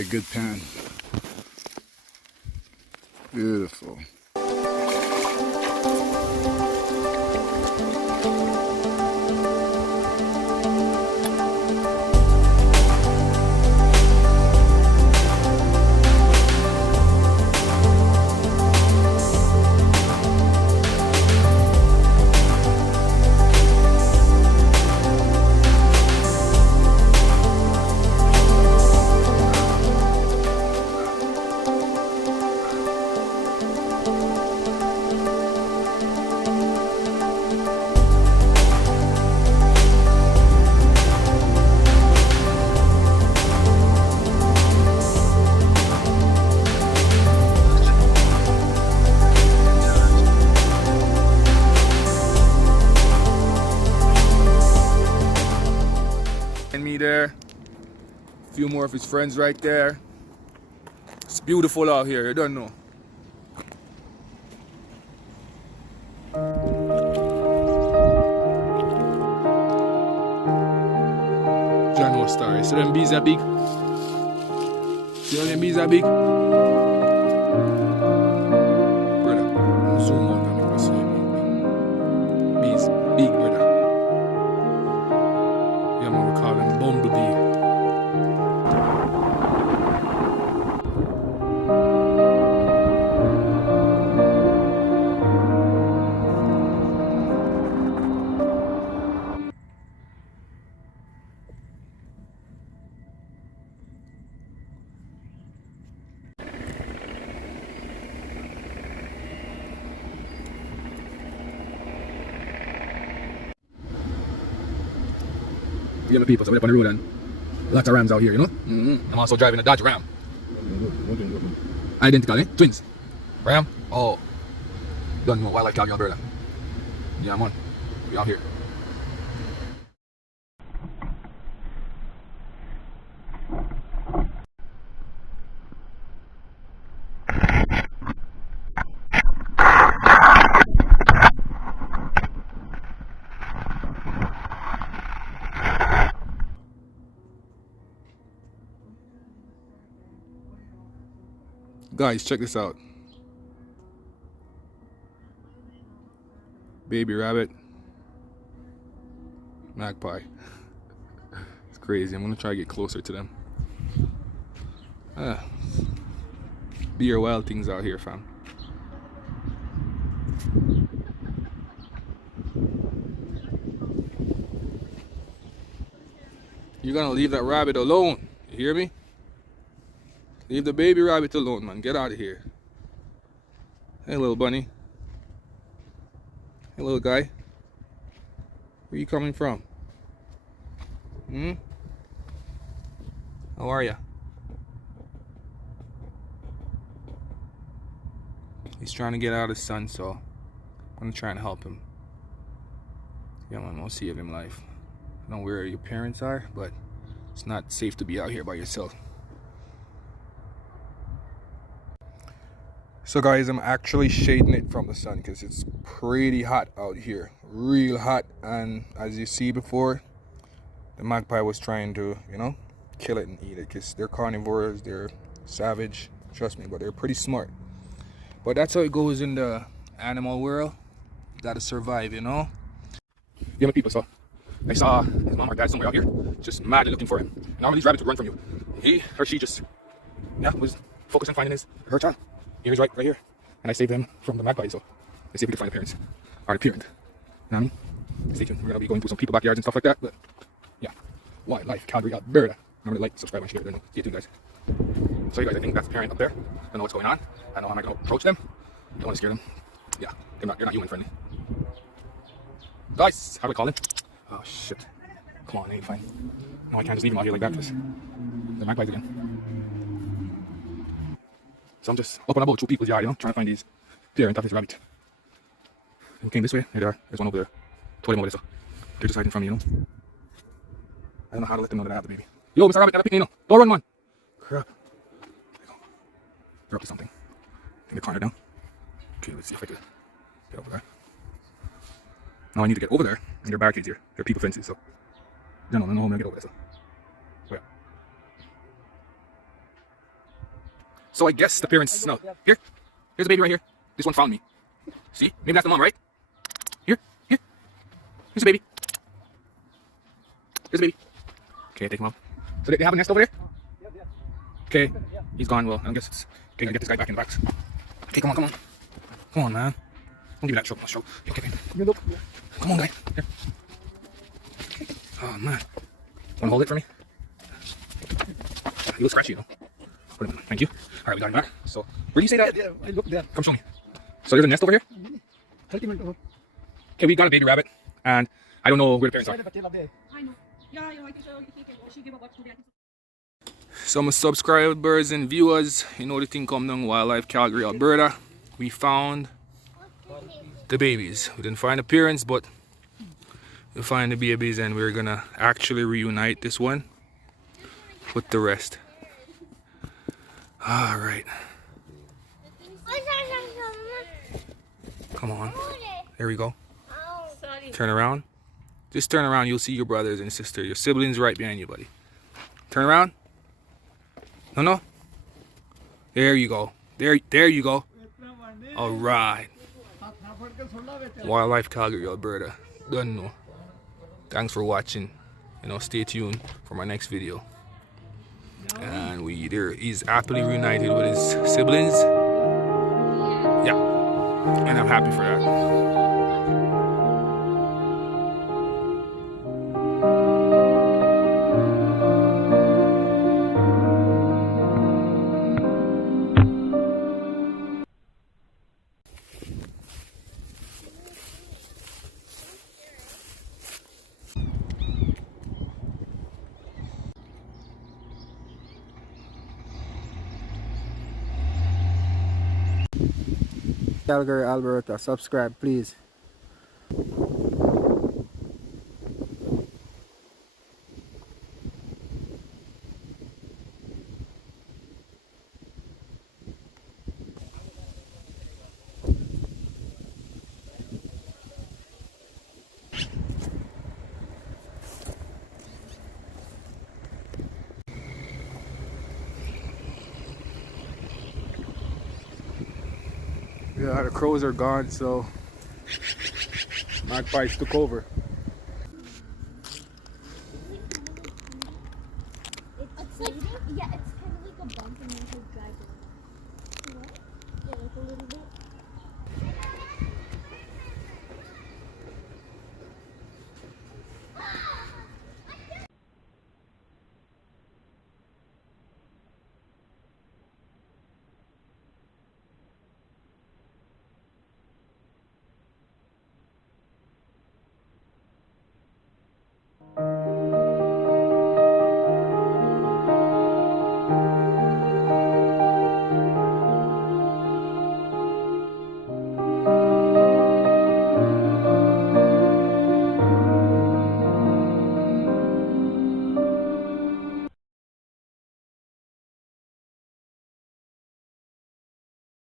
a good pan. Beautiful. And me there, a few more of his friends right there. It's beautiful out here, you don't know. John no story. So them bees are big. See how them bees are big? Brother, zoom out and make us see them bees. Big, brother. Yeah, man, we call them bumblebee. You know, people, so we're up on the road and lots of Rams out here, you know? I'm also driving a Dodge Ram. Identical, eh? Twins. Ram? Oh. Don't know Wildlife Calgary, Alberta. Yeah, man. We out here. Guys, check this out. Baby rabbit. Magpie. It's crazy. I'm gonna try to get closer to them. Be your wild things out here, fam. You're gonna leave that rabbit alone. You hear me? Leave the baby rabbit alone, man. Get out of here. Hey, little bunny. Hey, little guy. Where you coming from? How are ya? He's trying to get out of the sun, so I'm gonna try and help him. Yeah, man, I'll save him life. I don't know where your parents are, but it's not safe to be out here by yourself. So guys, I'm actually shading it from the sun because it's pretty hot out here, real hot. And as you see before, the magpie was trying to, you know, kill it and eat it because they're carnivores, they're savage, trust me, but they're pretty smart. But that's how it goes in the animal world. You gotta survive, you know. Yeah, my people, so I saw his mom or dad somewhere out here, just madly looking for him. And all of these rabbits would run from you. He or she just, yeah, was focused on finding her child. He was right here, and I saved them from the magpie. So let's see if we can find the parents or the parent. You know what I mean? Stay tuned. We're gonna be going through some people backyards and stuff like that. But yeah, Wildlife Calgary, Alberta. Remember to like, subscribe, and share. Stay tuned, guys. So you guys, I think that's the parent up there. Don't know what's going on. I know I'm not gonna approach them. Don't want to scare them. Yeah, they're not human friendly. Guys, how do we call them? Oh shit! Come on, ain't fine. No, I can't just leave them out here like that because they're magpies again. So I'm just up and about through people's yard, you know, trying to find these parent of this rabbit. We came this way, here they are. There's one over there. Two of them over there, so they're just hiding from me, you know. I don't know how to let them know that I have the baby. Yo, Mr. Rabbit, got a picnic, you know. Don't run, man. Crap. There you go. They're up to something. In the corner down. Okay, let's see if I can get over there. Now I need to get over there, and there are barricades here. There are people fences, so I don't know how I'm gonna get over there, so yeah. So I guess the parents no. Here, here's a baby right here. This one found me. See, maybe that's the mom, right? Here, here's a baby. Here's a baby. Okay, take him out. So they have a nest over there. Okay, he's gone. Well, I guess it's okay. Gonna get this guy back in the box. Okay, come on, man. Don't give me that choke, choke. Okay, come on, guy. Here. Oh man, wanna hold it for me? You look scratchy, you know. Thank you. All right, we got him back. So, where do you say that? I look there. Come show me. So there's a nest over here. 30 minutes ago. Okay, we got a baby rabbit, and I don't know where the parents are. I know. Yeah, I think she gave a watch today. Some subscribers and viewers, you know the thing come down Wildlife Calgary, Alberta. We found the babies. We didn't find the parents, but we find the babies, and we're gonna actually reunite this one with the rest. All right. Come on. There we go. Turn around. Just turn around. You'll see your brothers and sister, your siblings right behind you, buddy. Turn around. No. There you go. There you go. All right. Wildlife Calgary, Alberta. Don't know. Thanks for watching. Stay tuned for my next video. And he's happily reunited with his siblings. Yeah. And I'm happy for that. Calgary, Alberta. Subscribe, please. Yeah, the crows are gone, so magpies took over.